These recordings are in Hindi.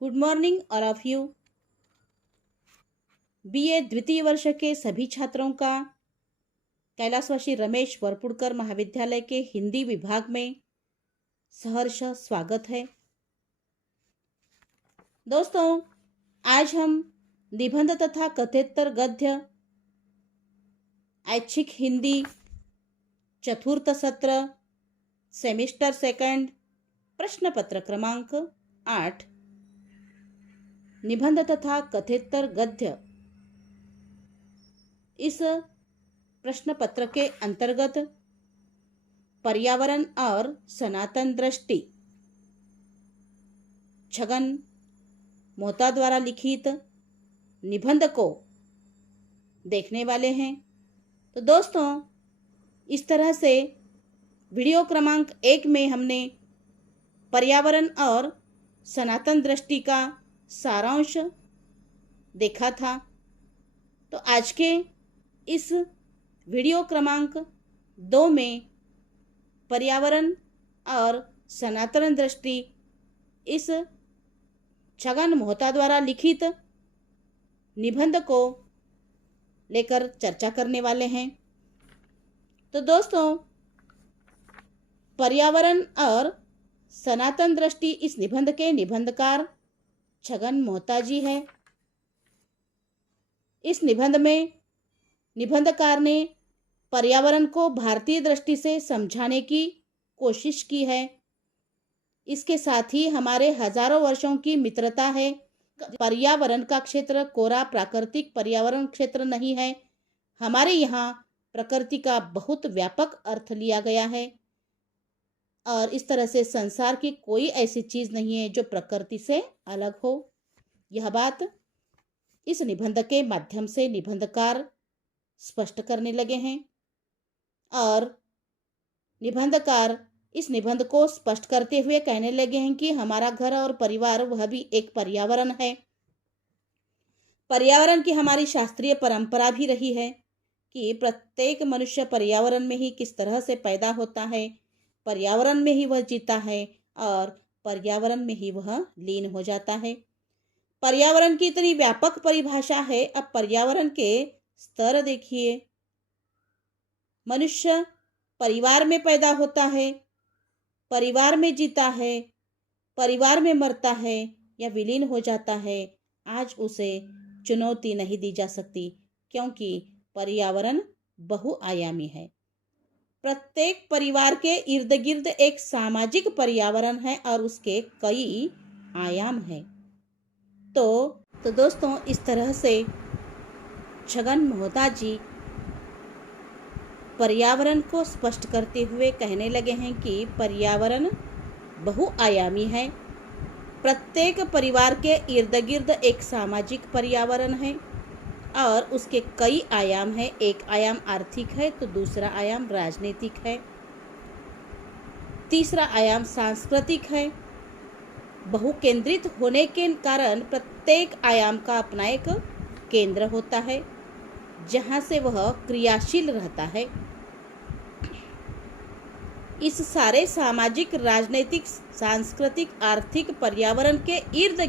Good morning all of you. BA द्वितीय वर्ष के सभी छात्रों का कैलाशवासी रमेश वरपुड़कर महाविद्यालय के हिंदी विभाग में सहर्ष स्वागत है। दोस्तों, आज हम निबंध तथा कथेतर गद्य ऐच्छिक हिंदी चतुर्थ सत्र सेमेस्टर सेकंड प्रश्न पत्र क्रमांक 8 निबंध तथा कथेतर गद्य इस प्रश्न पत्र के अंतर्गत पर्यावरण और सनातन दृष्टि छगन मोहता द्वारा लिखित निबंध को देखने वाले हैं। तो दोस्तों, इस तरह से वीडियो क्रमांक 1 में हमने पर्यावरण और सनातन दृष्टि का सारांश देखा था। तो आज के इस वीडियो क्रमांक 2 में पर्यावरण और सनातन दृष्टि इस छगन मोहता द्वारा लिखित निबंध को लेकर चर्चा करने वाले हैं। तो दोस्तों, पर्यावरण और सनातन दृष्टि इस निबंध के निबंधकार छगन मोहता जी है। इस निबंध में निबंधकार ने पर्यावरण को भारतीय दृष्टि से समझाने की कोशिश की है। इसके साथ ही हमारे हजारों वर्षों की मित्रता है। पर्यावरण का क्षेत्र कोरा प्राकृतिक पर्यावरण क्षेत्र नहीं है। हमारे यहाँ प्रकृति का बहुत व्यापक अर्थ लिया गया है और इस तरह से संसार की कोई ऐसी चीज नहीं है जो प्रकृति से अलग हो। यह बात इस निबंध के माध्यम से निबंधकार स्पष्ट करने लगे हैं और निबंधकार इस निबंध को स्पष्ट करते हुए कहने लगे हैं कि हमारा घर और परिवार वह भी एक पर्यावरण है। पर्यावरण की हमारी शास्त्रीय परंपरा भी रही है कि प्रत्येक मनुष्य पर्यावरण में ही किस तरह से पैदा होता है, पर्यावरण में ही वह जीता है और पर्यावरण में ही वह लीन हो जाता है। पर्यावरण की इतनी व्यापक परिभाषा है। अब पर्यावरण के स्तर देखिए। मनुष्य परिवार में पैदा होता है, परिवार में जीता है, परिवार में मरता है या विलीन हो जाता है। आज उसे चुनौती नहीं दी जा सकती क्योंकि पर्यावरण बहुआयामी है। प्रत्येक परिवार के इर्द गिर्द एक सामाजिक पर्यावरण है और उसके कई आयाम हैं। तो दोस्तों, इस तरह से छगन मोहता जी पर्यावरण को स्पष्ट करते हुए कहने लगे हैं कि पर्यावरण बहुआयामी है। प्रत्येक परिवार के इर्द गिर्द एक सामाजिक पर्यावरण है और उसके कई आयाम हैं। एक आयाम आर्थिक है तो दूसरा आयाम राजनीतिक है, तीसरा आयाम सांस्कृतिक है। बहुकेंद्रित होने के कारण प्रत्येक आयाम का अपना एक केंद्र होता है जहाँ से वह क्रियाशील रहता है। इस सारे सामाजिक, राजनीतिक, सांस्कृतिक, आर्थिक पर्यावरण के इर्द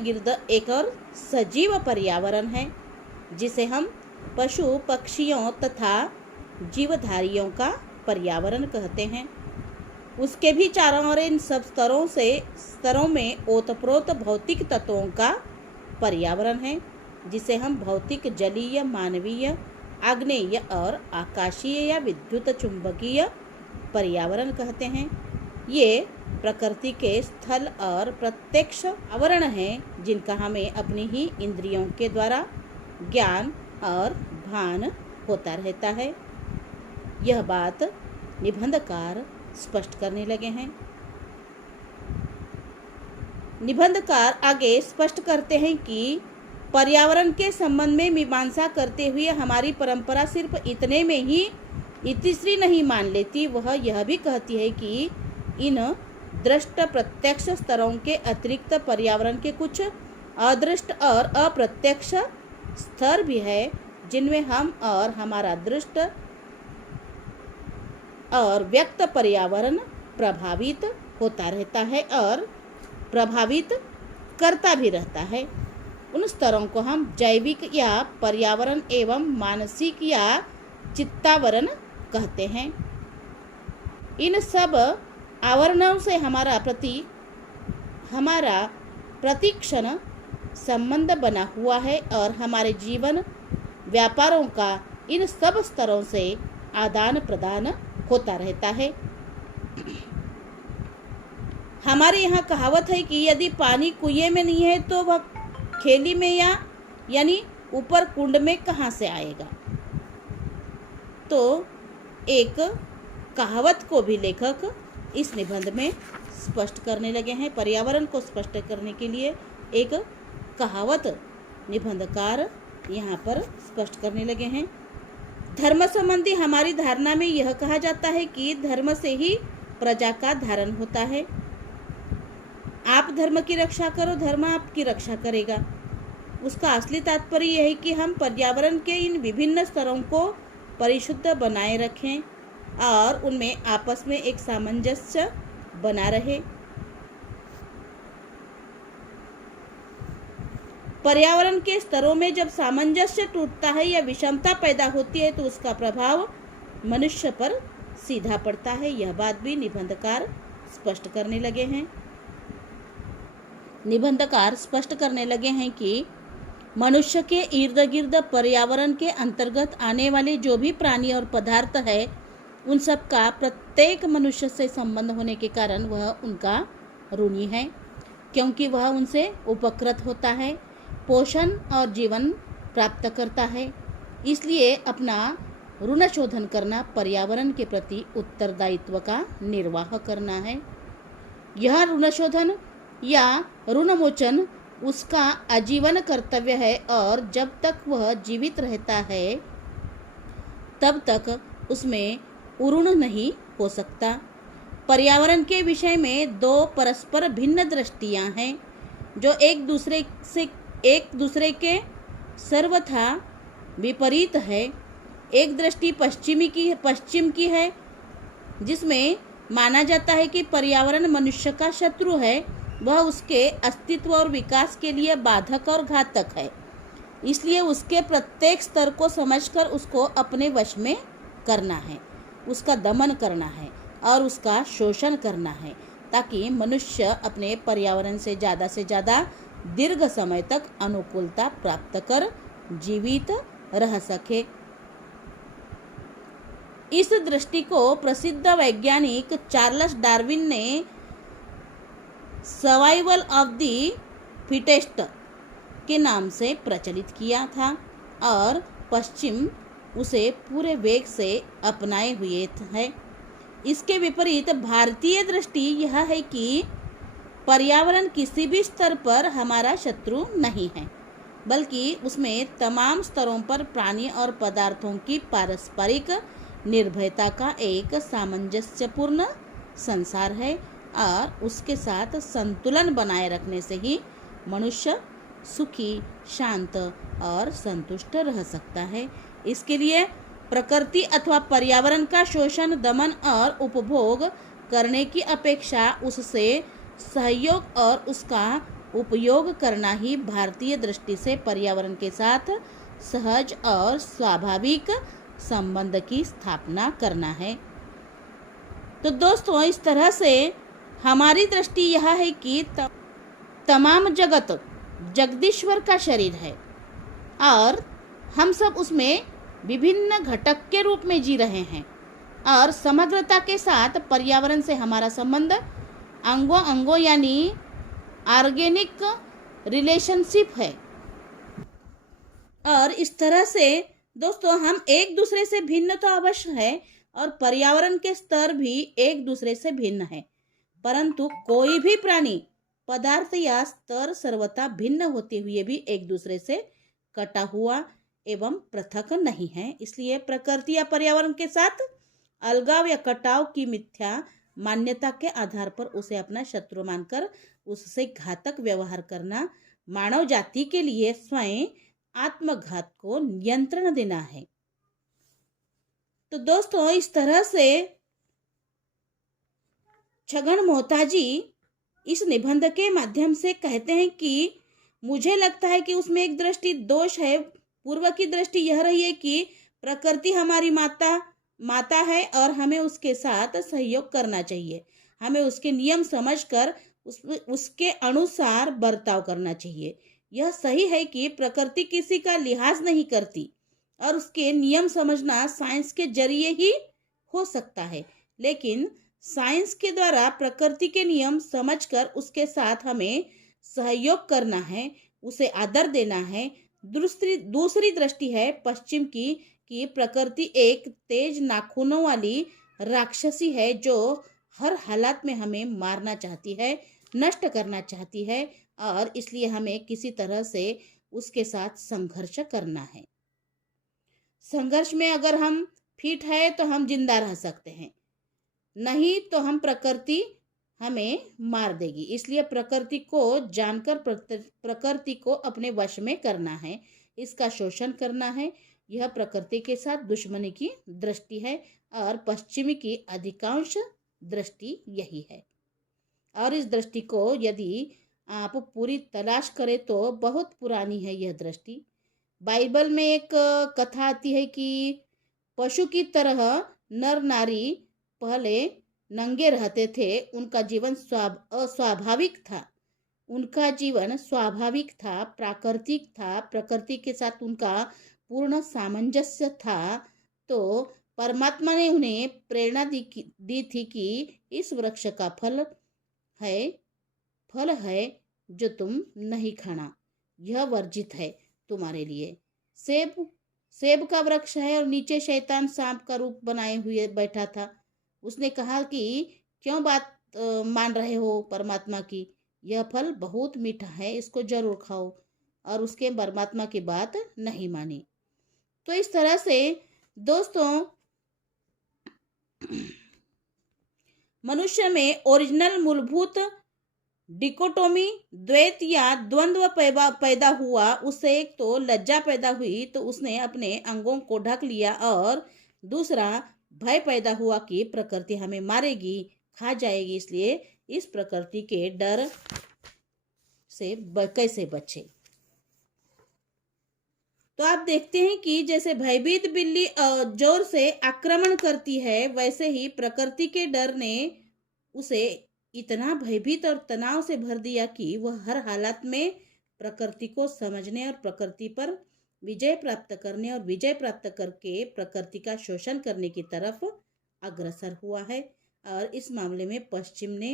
गिर्द एक और सजीव पर्यावरण है जिसे हम पशु पक्षियों तथा जीवधारियों का पर्यावरण कहते हैं। उसके भी चारों ओर इन सब स्तरों में ओतप्रोत भौतिक तत्वों का पर्यावरण है जिसे हम भौतिक, जलीय, मानवीय, आग्नेय और आकाशीय या विद्युत चुंबकीय पर्यावरण कहते हैं। ये प्रकृति के स्थल और प्रत्यक्ष आवरण हैं जिनका हमें अपनी ही इंद्रियों के द्वारा ज्ञान और भान होता रहता है। यह बात निबंधकार स्पष्ट करने लगे हैं। निबंधकार आगे स्पष्ट करते हैं कि पर्यावरण के संबंध में मीमांसा करते हुए हमारी परंपरा सिर्फ इतने में ही इतिश्री नहीं मान लेती, वह यह भी कहती है कि इन दृष्ट प्रत्यक्ष स्तरों के अतिरिक्त पर्यावरण के कुछ अदृष्ट और अप्रत्यक्ष स्तर भी है जिनमें हम और हमारा दृष्ट और व्यक्त पर्यावरण प्रभावित होता रहता है और प्रभावित करता भी रहता है। उन स्तरों को हम जैविक या पर्यावरण एवं मानसिक या चित्तावरण कहते हैं। इन सब आवरणों से हमारा प्रतिक्षण संबंध बना हुआ है और हमारे जीवन व्यापारों का इन सब स्तरों से आदान प्रदान होता रहता है। हमारे यहाँ कहावत है कि यदि पानी कुएं में नहीं है तो वह खेली में यानी ऊपर कुंड में कहाँ से आएगा। तो एक कहावत को भी लेखक इस निबंध में स्पष्ट करने लगे हैं। पर्यावरण को स्पष्ट करने के लिए एक कहावत निबंधकार यहाँ पर स्पष्ट करने लगे हैं। धर्म संबंधी हमारी धारणा में यह कहा जाता है कि धर्म से ही प्रजा का धारण होता है। आप धर्म की रक्षा करो, धर्म आपकी रक्षा करेगा। उसका असली तात्पर्य यह है कि हम पर्यावरण के इन विभिन्न स्तरों को परिशुद्ध बनाए रखें और उनमें आपस में एक सामंजस्य बना रहे। पर्यावरण के स्तरों में जब सामंजस्य टूटता है या विषमता पैदा होती है तो उसका प्रभाव मनुष्य पर सीधा पड़ता है। यह बात भी निबंधकार स्पष्ट करने लगे हैं। निबंधकार स्पष्ट करने लगे हैं कि मनुष्य के इर्द गिर्द पर्यावरण के अंतर्गत आने वाले जो भी प्राणी और पदार्थ है उन सब का प्रत्येक मनुष्य से संबंध होने के कारण वह उनका ऋणी है, क्योंकि वह उनसे उपकृत होता है, पोषण और जीवन प्राप्त करता है। इसलिए अपना ऋण शोधन करना पर्यावरण के प्रति उत्तरदायित्व का निर्वाह करना है। यह ऋण शोधन या ऋणमोचन उसका आजीवन कर्तव्य है और जब तक वह जीवित रहता है तब तक उसमें उऋण नहीं हो सकता। पर्यावरण के विषय में दो परस्पर भिन्न दृष्टियां हैं जो एक दूसरे के सर्वथा विपरीत है। एक दृष्टि पश्चिम की है जिसमें माना जाता है कि पर्यावरण मनुष्य का शत्रु है, वह उसके अस्तित्व और विकास के लिए बाधक और घातक है। इसलिए उसके प्रत्येक स्तर को समझकर उसको अपने वश में करना है, उसका दमन करना है और उसका शोषण करना है ताकि मनुष्य अपने पर्यावरण से ज़्यादा दीर्घ समय तक अनुकूलता प्राप्त कर जीवित रह सके। इस दृष्टि को प्रसिद्ध वैज्ञानिक चार्ल्स डार्विन ने सर्वाइवल ऑफ द फिटेस्ट के नाम से प्रचलित किया था और पश्चिम उसे पूरे वेग से अपनाए हुए है। इसके विपरीत भारतीय दृष्टि यह है कि पर्यावरण किसी भी स्तर पर हमारा शत्रु नहीं है, बल्कि उसमें तमाम स्तरों पर प्राणी और पदार्थों की पारस्परिक निर्भरता का एक सामंजस्यपूर्ण संसार है और उसके साथ संतुलन बनाए रखने से ही मनुष्य सुखी, शांत और संतुष्ट रह सकता है। इसके लिए प्रकृति अथवा पर्यावरण का शोषण, दमन और उपभोग करने की अपेक्षा उससे सहयोग और उसका उपयोग करना ही भारतीय दृष्टि से पर्यावरण के साथ सहज और स्वाभाविक संबंध की स्थापना करना है। तो दोस्तों, इस तरह से हमारी दृष्टि यह है कि तमाम जगत जगदीश्वर का शरीर है और हम सब उसमें विभिन्न घटक के रूप में जी रहे हैं और समग्रता के साथ पर्यावरण से हमारा संबंध अंगों यानी ऑर्गेनिक रिलेशनशिप है। और इस तरह से दोस्तों हम एक दूसरे से भिन्न तो अवश्य है और पर्यावरण के स्तर भी एक दूसरे से भिन्न है, परंतु कोई भी प्राणी, पदार्थ या स्तर सर्वथा भिन्न होते हुए भी एक दूसरे से कटा हुआ एवं पृथक नहीं है। इसलिए प्रकृति या पर्यावरण के साथ अलगाव या कटाव की मिथ्या मान्यता के आधार पर उसे अपना शत्रु मानकर उससे घातक व्यवहार करना मानव जाति के लिए स्वयं आत्मघात को नियंत्रण देना है। तो दोस्तों, इस तरह से छगन मोहताजी इस निबंध के माध्यम से कहते हैं कि मुझे लगता है कि उसमें एक दृष्टि दोष है। पूर्व की दृष्टि यह रही है कि प्रकृति हमारी माता है और हमें उसके साथ सहयोग करना चाहिए। हमें उसके नियम समझकर उसके अनुसार बर्ताव करना चाहिए। यह सही है कि प्रकृति किसी का लिहाज नहीं करती और उसके नियम समझना साइंस के जरिए ही हो सकता है। लेकिन साइंस के द्वारा प्रकृति के नियम समझकर उसके साथ हमें सहयोग करना है, उसे आदर देना है। दूसरी दृष्टि है पश्चिम की कि प्रकृति एक तेज नाखूनों वाली राक्षसी है जो हर हालात में हमें मारना चाहती है, नष्ट करना चाहती है और इसलिए हमें किसी तरह से उसके साथ संघर्ष करना है। संघर्ष में अगर हम फिट है तो हम जिंदा रह सकते हैं, नहीं तो हम प्रकृति हमें मार देगी। इसलिए प्रकृति को जानकर प्रकृति को अपने वश में करना है, इसका शोषण करना है। यह प्रकृति के साथ दुश्मनी की दृष्टि है और पश्चिमी की अधिकांश दृष्टि यही है। और इस दृष्टि को यदि आप पूरी तलाश करें तो बहुत पुरानी है यह दृष्टि। बाइबल में एक कथा आती है कि पशु की तरह नर नारी पहले नंगे रहते थे। उनका जीवन अस्वाभाविक था, उनका जीवन स्वाभाविक था, प्राकृतिक था, प्रकृति के साथ उनका पूर्ण सामंजस्य था। तो परमात्मा ने उन्हें प्रेरणा दी थी कि इस वृक्ष का फल है जो तुम नहीं खाना, यह वर्जित है तुम्हारे लिए। सेब का वृक्ष है और नीचे शैतान सांप का रूप बनाए हुए बैठा था। उसने कहा कि क्यों बात मान रहे हो परमात्मा की, यह फल बहुत मीठा है, इसको जरूर खाओ। और उसके परमात्मा की बात नहीं मानी। तो इस तरह से दोस्तों मनुष्य में ओरिजिनल मूलभूत डिकोटोमी द्वैत या द्वंद्व पैदा हुआ। उससे एक तो लज्जा पैदा हुई तो उसने अपने अंगों को ढक लिया और दूसरा भय पैदा हुआ कि प्रकृति हमें मारेगी, खा जाएगी। इसलिए इस प्रकृति के डर से कैसे बचे। तो आप देखते हैं कि जैसे भयभीत बिल्ली जोर से आक्रमण करती है, वैसे ही प्रकृति के डर ने उसे इतना भयभीत और तनाव से भर दिया कि वह हर हालत में प्रकृति को समझने और प्रकृति पर विजय प्राप्त करने और विजय प्राप्त करके प्रकृति का शोषण करने की तरफ अग्रसर हुआ है। और इस मामले में पश्चिम ने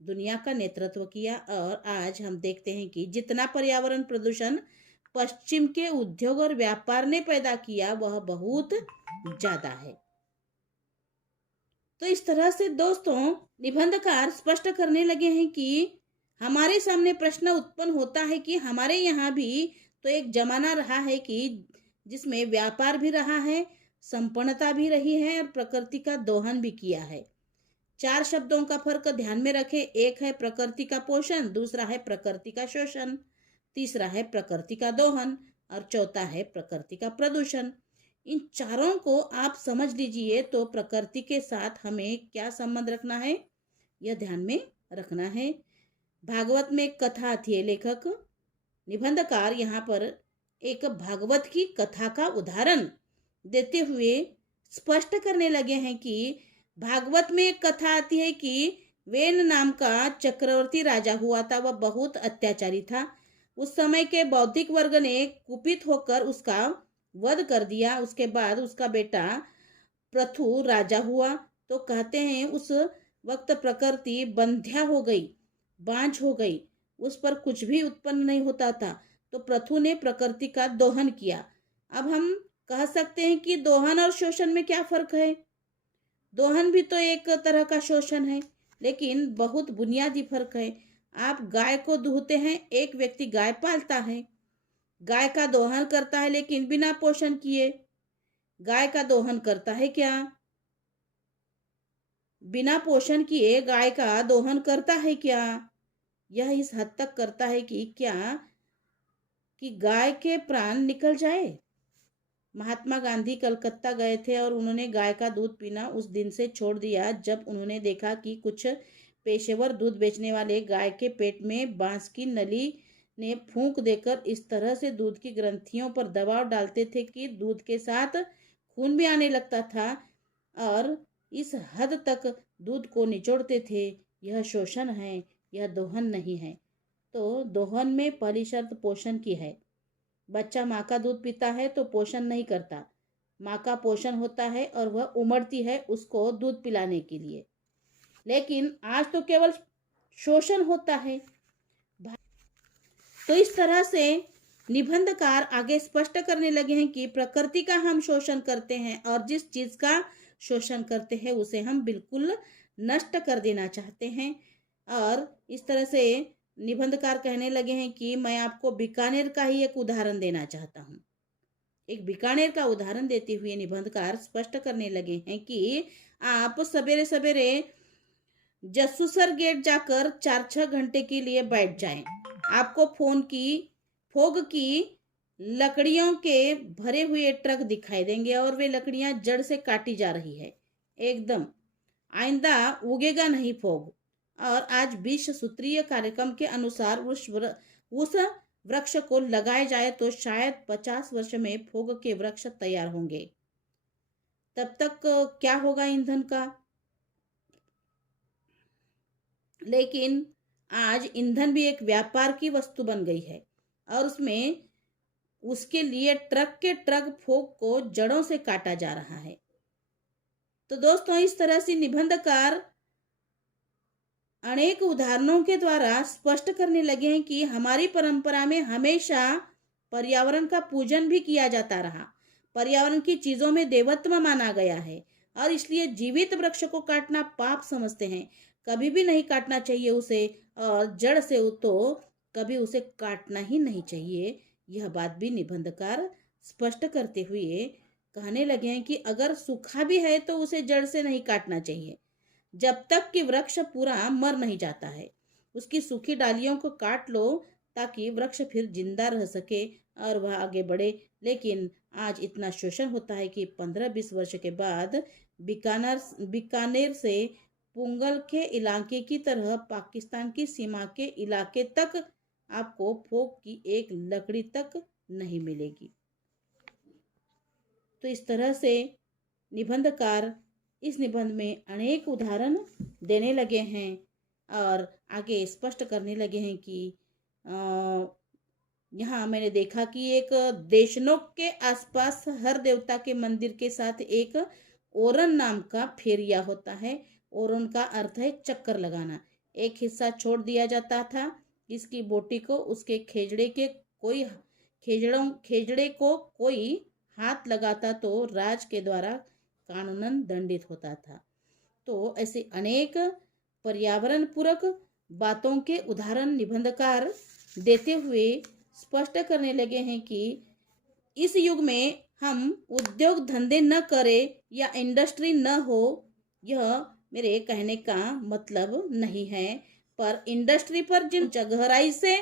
दुनिया का नेतृत्व किया। और आज हम देखते हैं कि जितना पर्यावरण प्रदूषण पश्चिम के उद्योग और व्यापार ने पैदा किया वह बहुत ज्यादा है। तो इस तरह से दोस्तों निबंधकार स्पष्ट करने लगे हैं कि हमारे सामने प्रश्न उत्पन्न होता है कि हमारे यहाँ भी तो एक जमाना रहा है कि जिसमें व्यापार भी रहा है, संपन्नता भी रही है और प्रकृति का दोहन भी किया है। 4 शब्दों का फर्क ध्यान में रखें। एक है प्रकृति का पोषण, दूसरा है प्रकृति का शोषण, तीसरा है प्रकृति का दोहन और चौथा है प्रकृति का प्रदूषण। इन चारों को आप समझ लीजिए तो प्रकृति के साथ हमें क्या संबंध रखना है, यह ध्यान में रखना है। भागवत में एक कथा आती है। लेखक निबंधकार यहाँ पर एक भागवत की कथा का उदाहरण देते हुए स्पष्ट करने लगे हैं कि भागवत में एक कथा आती है कि वेन नाम का चक्रवर्ती राजा हुआ था। वह बहुत अत्याचारी था। उस समय के बौद्धिक वर्ग ने कुपित होकर उसका वध कर दिया। उसके बाद उसका बेटा पृथु राजा हुआ। तो कहते हैं उस वक्त प्रकृति बंध्या हो गई, बांझ हो गई, उस पर कुछ भी उत्पन्न नहीं होता था। तो पृथु ने प्रकृति का दोहन किया। अब हम कह सकते हैं कि दोहन और शोषण में क्या फर्क है। दोहन भी तो एक तरह का शोषण है, लेकिन बहुत बुनियादी फर्क है। आप गाय को दूहते हैं, एक व्यक्ति गाय पालता है, गाय का दोहन करता है लेकिन बिना पोषण किए। गाय का दोहन करता है क्या? बिना पोषण किए गाय का दोहन करता है क्या? यह इस हद तक करता है कि क्या कि गाय के प्राण निकल जाए। महात्मा गांधी कलकत्ता गए थे और उन्होंने गाय का दूध पीना उस दिन से छोड़ दिया जब उन्होंने देखा कि कुछ पेशेवर दूध बेचने वाले गाय के पेट में बांस की नली ने फूंक देकर इस तरह से दूध की ग्रंथियों पर दबाव डालते थे कि दूध के साथ खून भी आने लगता था और इस हद तक दूध को निचोड़ते थे। यह शोषण है, यह दोहन नहीं है। तो दोहन में पहली शर्त पोषण की है। बच्चा माँ का दूध पीता है तो पोषण नहीं करता। माँ का पोषण होता है और वह उमड़ती है उसको दूध पिलाने के लिए। लेकिन आज तो केवल शोषण होता है। तो इस तरह से निबंधकार आगे स्पष्ट करने लगे हैं कि प्रकृति का हम शोषण करते हैं और जिस चीज का शोषण करते हैं उसे हम बिल्कुल नष्ट कर देना चाहते हैं। और इस तरह से निबंधकार कहने लगे हैं कि मैं आपको बीकानेर का ही एक उदाहरण देना चाहता हूँ। एक बीकानेर का उदाहरण देते हुए निबंधकार स्पष्ट करने लगे हैं कि आप सवेरे सवेरे जसूसर गेट जाकर 4-6 घंटे के लिए बैठ जाएं। आपको फोग की लकड़ियों के भरे हुए ट्रक दिखाई देंगे और वे लकड़ियां जड़ से काटी जा रही है। एकदम आइंदा उगेगा नहीं फोग। और आज 20 सूत्रीय कार्यक्रम के अनुसार उस वृक्ष को लगाए जाए तो शायद 50 वर्ष में फोग के वृक्ष तैयार होंगे। तब तक क्या होगा ईंधन का? लेकिन आज ईंधन भी एक व्यापार की वस्तु बन गई है और उसके लिए ट्रक के ट्रक फोग को जड़ों से काटा जा रहा है। तो दोस्तों, इस तरह से निबंधकार अनेक उदाहरणों के द्वारा स्पष्ट करने लगे हैं कि हमारी परंपरा में हमेशा पर्यावरण का पूजन भी किया जाता रहा। पर्यावरण की चीजों में देवत्व माना गया है और इसलिए जीवित वृक्ष को काटना पाप समझते हैं। कभी भी नहीं काटना चाहिए उसे, और जड़ से तो कभी उसे काटना ही नहीं चाहिए। यह बात भी निबंधकार स्पष्ट करते हुए कहने लगे हैं कि अगर सूखा भी है तो उसे जड़ से नहीं काटना चाहिए जब तक कि वृक्ष पूरा मर नहीं जाता है। उसकी सूखी डालियों को काट लो ताकि वृक्ष फिर जिंदा रह सके और वह आगे बढ़े। लेकिन आज इतना शोषण होता है कि 15-20 वर्ष के बाद बीकानेर से पुंगल के इलाके की तरह पाकिस्तान की सीमा के इलाके तक आपको फोग की एक लकड़ी तक नहीं मिलेगी। तो इस तरह से निबंधकार इस निबंध में अनेक उदाहरण देने लगे हैं और आगे स्पष्ट करने लगे हैं कि यहाँ मैंने देखा कि एक देशनोक के आसपास हर देवता के मंदिर के साथ एक ओरन नाम का फेरिया होता है। ओरन का अर्थ है चक्कर लगाना। एक हिस्सा छोड़ दिया जाता था। इसकी बोटी को उसके खेजड़े को कोई हाथ लगाता तो राज के द्वारा कानूनन दंडित होता था। तो ऐसे अनेक पर्यावरण पूरक बातों के उदाहरण निबंधकार देते हुए स्पष्ट करने लगे हैं कि इस युग में हम उद्योग धंधे न करें या इंडस्ट्री न हो, यह मेरे कहने का मतलब नहीं है। पर इंडस्ट्री पर जिन गहराई से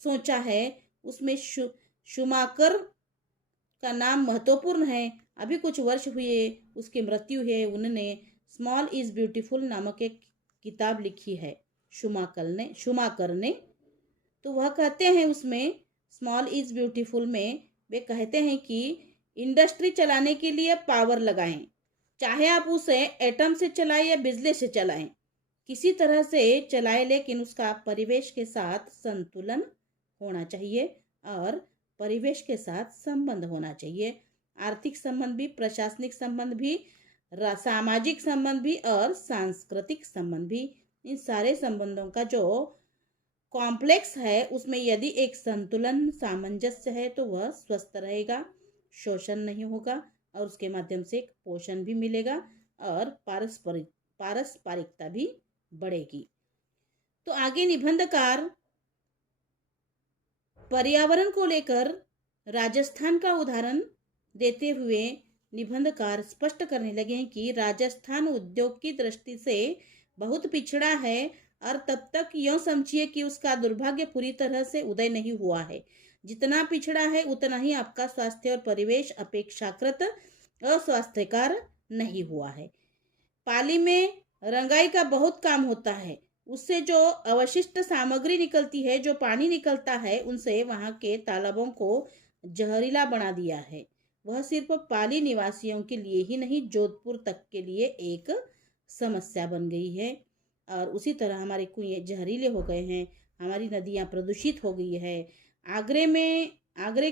सोचा है उसमें शूमाकर का नाम महत्वपूर्ण है। अभी कुछ वर्ष हुए उसकी मृत्यु है। उन्होंने स्मॉल इज ब्यूटीफुल नामक एक किताब लिखी है शूमाकर ने। तो वह कहते हैं उसमें स्मॉल इज ब्यूटीफुल में वे कहते हैं कि इंडस्ट्री चलाने के लिए पावर लगाएं, चाहे आप उसे एटम से चलाएं या बिजली से चलाएं, किसी तरह से चलाएं, लेकिन उसका परिवेश के साथ संतुलन होना चाहिए और परिवेश के साथ संबंध होना चाहिए। आर्थिक संबंध भी, प्रशासनिक संबंध भी, सामाजिक संबंध भी और सांस्कृतिक संबंध भी। इन सारे संबंधों का जो कॉम्प्लेक्स है उसमें यदि एक संतुलन, सामंजस्य है तो वह स्वस्थ रहेगा, शोषण नहीं होगा और उसके माध्यम से एक पोषण भी मिलेगा और पारस्परिकता भी बढ़ेगी। तो आगे निबंधकार पर्यावरण को लेकर राजस्थान का उदाहरण देते हुए निबंधकार स्पष्ट करने लगे हैं कि राजस्थान उद्योग की दृष्टि से बहुत पिछड़ा है और तब तक यूं समझिए कि उसका दुर्भाग्य पूरी तरह से उदय नहीं हुआ है। जितना पिछड़ा है उतना ही आपका स्वास्थ्य और परिवेश अपेक्षाकृत अस्वास्थ्यकर नहीं हुआ है। पाली में रंगाई का बहुत काम होता है। उससे जो अवशिष्ट सामग्री निकलती है, जो पानी निकलता है, उनसे वहाँ के तालाबों को जहरीला बना दिया है। वह सिर्फ पाली निवासियों के लिए ही नहीं, जोधपुर तक के लिए एक समस्या बन गई है। और उसी तरह हमारे कुएं जहरीले हो गए हैं, हमारी नदियाँ प्रदूषित हो गई है। आगरे में आगरे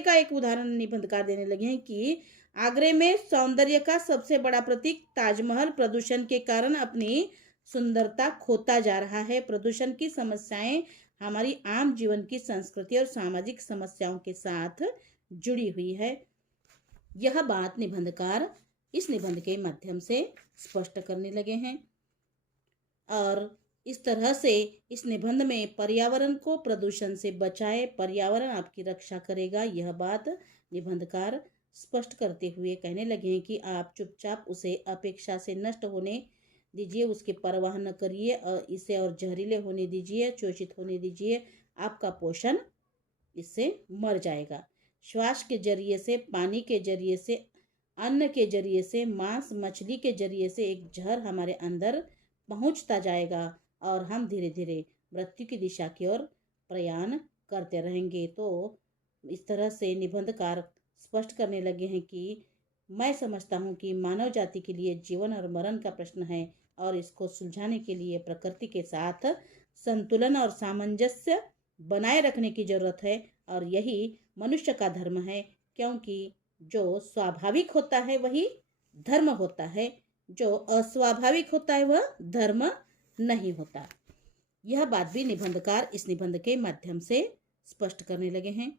का एक उदाहरण निबंधकार देने लगे हैं कि आगरे में सौंदर्य का सबसे बड़ा प्रतीक ताजमहल प्रदूषण के कारण अपनी सुंदरता खोता जा रहा है। प्रदूषण की समस्याएं हमारी आम जीवन की संस्कृति और सामाजिक समस्याओं के साथ जुड़ी हुई है। यह बात निबंधकार इस निबंध के माध्यम से स्पष्ट करने लगे हैं और इस तरह से इस निबंध में पर्यावरण को प्रदूषण से बचाए, पर्यावरण आपकी रक्षा करेगा, यह बात निबंधकार स्पष्ट करते हुए कहने लगे हैं कि आप चुपचाप उसे अपेक्षा से नष्ट होने दीजिए, उसकी परवाह न करिए और इसे और जहरीले होने दीजिए, शोषित होने दीजिए। आपका पोषण इससे मर जाएगा। श्वास के जरिए से, पानी के जरिए से, अन्न के जरिए से, मांस मछली के जरिए से एक जहर हमारे अंदर पहुंचता जाएगा और हम धीरे धीरे मृत्यु की दिशा की ओर प्रयाण करते रहेंगे। तो इस तरह से निबंधकार स्पष्ट करने लगे हैं कि मैं समझता हूँ कि मानव जाति के लिए जीवन और मरण का प्रश्न है और इसको सुलझाने के लिए प्रकृति के साथ संतुलन और सामंजस्य बनाए रखने की जरूरत है और यही मनुष्य का धर्म है, क्योंकि जो स्वाभाविक होता है वही धर्म होता है, जो अस्वाभाविक होता है वह धर्म नहीं होता। यह बात भी निबंधकार इस निबंध के माध्यम से स्पष्ट करने लगे हैं।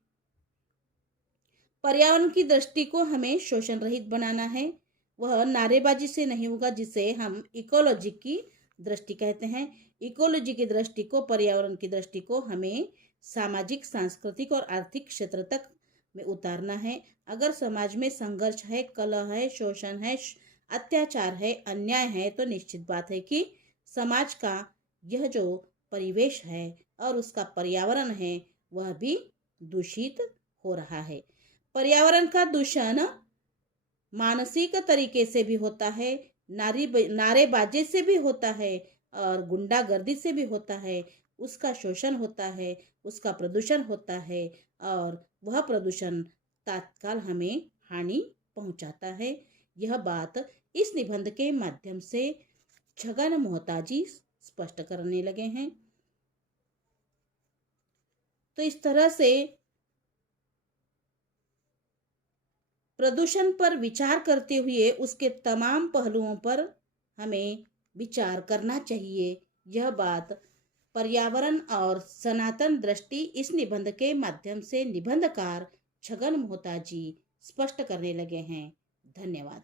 पर्यावरण की दृष्टि को हमें शोषण रहित बनाना है। वह नारेबाजी से नहीं होगा, जिसे हम इकोलॉजी की दृष्टि कहते हैं। इकोलॉजी की दृष्टि को, पर्यावरण की दृष्टि को हमें सामाजिक, सांस्कृतिक और आर्थिक क्षेत्र तक में उतारना है। अगर समाज में संघर्ष है, कलह है, शोषण है, अत्याचार है, अन्याय है, तो निश्चित बात है कि समाज का यह जो परिवेश है और उसका पर्यावरण है वह भी दूषित हो रहा है। पर्यावरण का दूषण मानसिक तरीके से भी होता है, नारेबाजी से भी होता है और गुंडागर्दी से भी होता है। उसका शोषण होता है, उसका प्रदूषण होता है और वह प्रदूषण तत्काल हमें हानि पहुंचाता है। यह बात इस निबंध के माध्यम से छगन मोहताजी स्पष्ट करने लगे हैं। तो इस तरह से प्रदूषण पर विचार करते हुए उसके तमाम पहलुओं पर हमें विचार करना चाहिए। यह बात पर्यावरण और सनातन दृष्टि इस निबंध के माध्यम से निबंधकार छगन मोहताजी स्पष्ट करने लगे हैं। धन्यवाद।